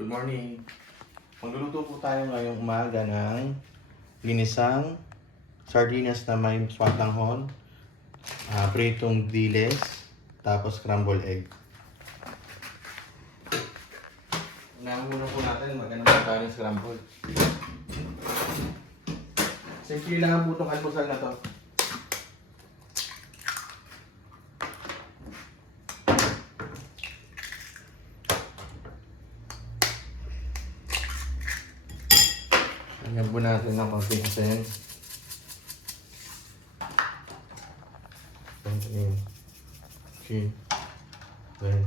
Good morning. Magluluto po tayo ngayong umaga ng ginisang sardinas na may swatanghon, pritong diles, tapos scrambled egg. Unahan muna po natin, maganda po tayo ng scrambled. Simple lang po itong almusal na to. Lagyan po natin ng konting asin. Konting chin. Then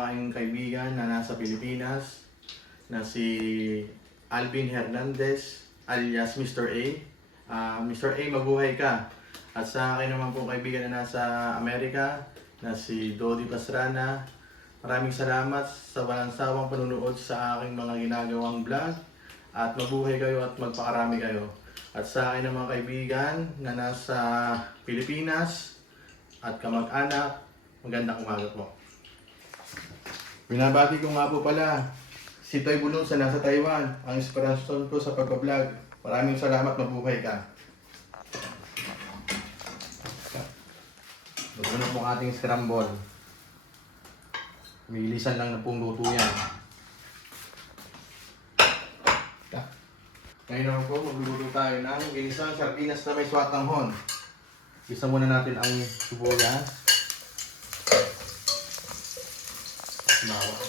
aking kaibigan na nasa Pilipinas na si Alvin Hernandez alias Mr. A. Mr. A, mabuhay ka. At sa akin naman po kaibigan na nasa Amerika na si Dodi Pastrana, maraming salamat sa walang sawang panunood sa aking mga ginagawang vlog at mabuhay kayo at magpakarami kayo. At sa akin naman kaibigan na nasa Pilipinas at kamag-anak, magandang umaga po. Binabati ko nga po pala si Toy Bulunsa nasa Taiwan, ang inspirasyon ko sa pagbablog. Maraming salamat, mabuhay ka. Luto na pong ating scramble. Milisan lang na pong luto yan. Ngayon naman po, magluluto tayo ng ginisang sardinas na may swatanghon. Gisa muna natin ang sibuyas. Bawang.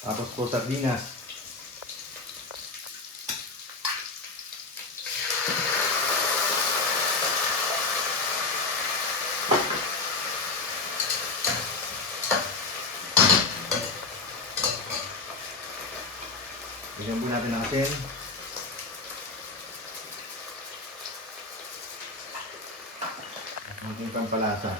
Tapos po sardinas. Bigyan po natin ng asin. Ang pampalasa.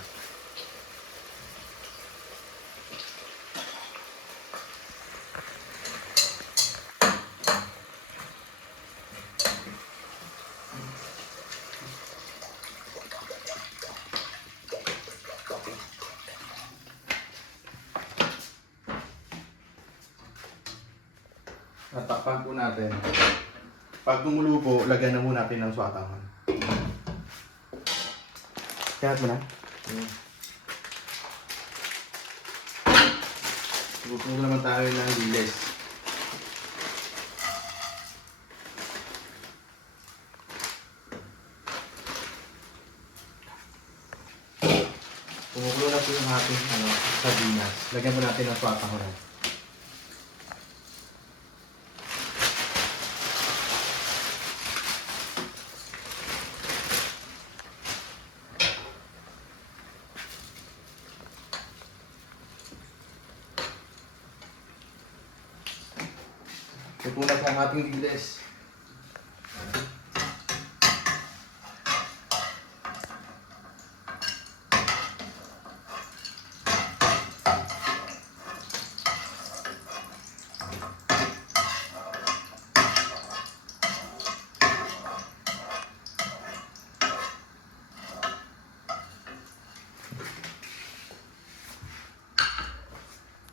At takpan po natin. Pag tumulo po, lagyan na muna natin ng swatanghon. Kahat mo na. Luto naman tayo ng diles. Kumukulo na po yung ating sardinas. Lagyan mo natin ng swatanghon. Ito na po ang ating diles.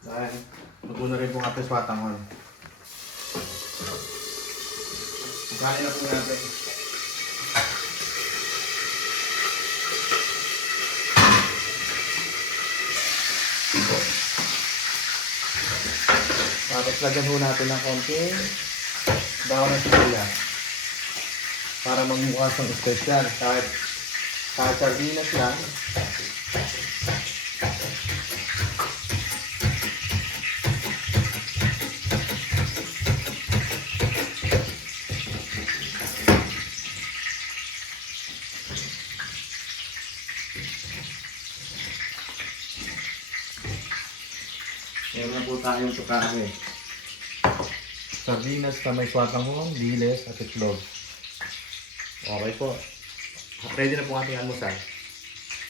Dahil, luto na rin po ang ating swatanghon. Kain na po natin. Tapos lagyan po natin ng konting bawang ng sibuyas para magmukha siyang espesyal. Kahit sardinas lang, Meron na po tayong tukake. Sardinas na may swatanghon, diles at itlog. Okay po. Ready na po ating almusal.